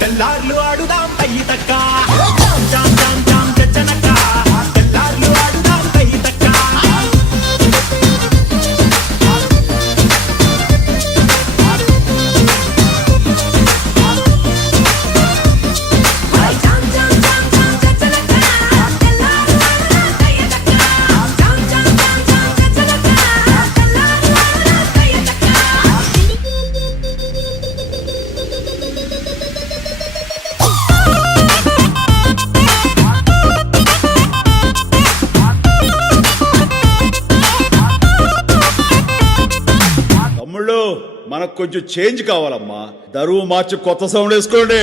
తెల్లార్లు ఆడుదాం తయ్యితక్క జామ్ జామ్ జామ్ జామ్ జనక తెల్లార్లు ఆడుదాం తయ్యితక్క మనకు కొంచెం చేంజ్ కావాలమ్మా. దరువు మార్చి కొత్త సౌండ్ వేసుకోండి.